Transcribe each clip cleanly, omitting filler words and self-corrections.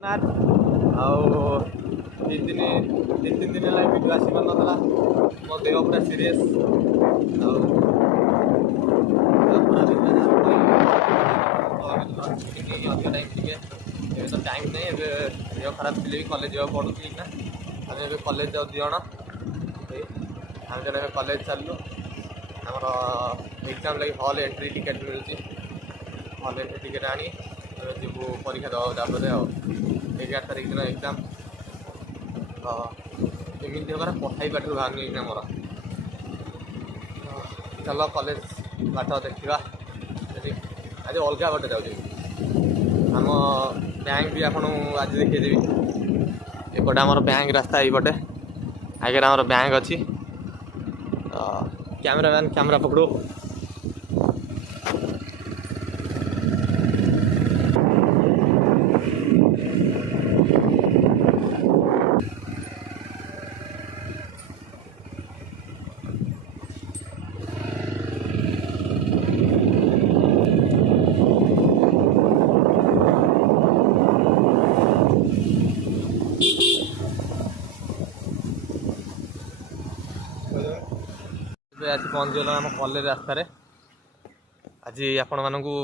ଆଉ ତିନି ଦିନ ହେଲା ଭିଡ଼ିଓ ଆସିପାରୁନଥିଲା। ମୋ ଦେହ ପୁରା ସିରିୟସ୍ ଆଉ ଅଧିକ ଟାଇମ୍ ଟିକେ ଏବେ ତ ଟାଇମ୍ ନାହିଁ। ଏବେ ଦେହ ଖରାପ ଥିଲେ ବି କଲେଜ ଯିବାକୁ ପଡ଼ୁଛି ନା। ଆମେ ଏବେ କଲେଜ ଯାଉ 2 ଜଣ। ଆମେ ଜଣେ ଏବେ କଲେଜ ଚାଲିଲୁ। ଆମର ଏକ୍ଜାମ୍ ଲାଗି ହଲ୍ ଏଣ୍ଟ୍ରି ଟିକେଟ୍ ମିଳୁଛି। ହଲ୍ ଏଣ୍ଟ୍ରି ଟିକେଟ୍ ଆଣି ଆମେ ଯିବୁ ପରୀକ୍ଷା ଦେବାକୁ ତାପରେ ଆଉ 11 ତାରିଖ ଦିନ ଏକ୍ଜାମ୍। ତ ଏମିତି ହେବାର ପଠାଇ ପାଟିରୁ ବାହାରୁନି ଏଇନା ମୋର। ଚାଲ କଲେଜ ବାଟ ଦେଖିବା। ସେଠି ଆଜି ଅଲଗା ବାଟ ଯାଉଛି। ଆମ ବ୍ୟାଙ୍କ ବି ଆପଣଙ୍କୁ ଆଜି ଦେଖେଇଦେବି। ଏପଟେ ଆମର ବ୍ୟାଙ୍କ ରାସ୍ତା ଏଇପଟେ ଆଗରେ ଆମର ବ୍ୟାଙ୍କ ଅଛି। କ୍ୟାମେରାମ୍ୟାନ୍ କ୍ୟାମେରା ପକଡ଼ୁ। ଏବେ ଆସି ପହଞ୍ଚିଗଲୁ ଆମ କଲେଜ ରାସ୍ତାରେ। ଆଜି ଆପଣମାନଙ୍କୁ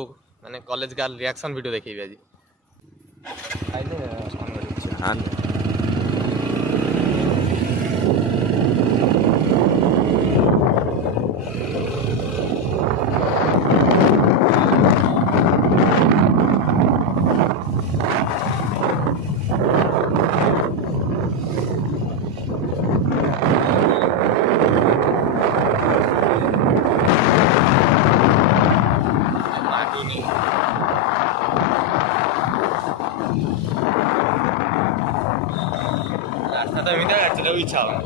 ମାନେ କଲେଜ ଗାର୍ଲ ରିଆକ୍ସନ୍ ଭିଡ଼ିଓ ଦେଖେଇବି ଆଜି। ରାସ୍ତା ତ ଏମିତି ଗାଡ଼ି ଚଲେଇବାକୁ ଇଚ୍ଛା ହେଉନି।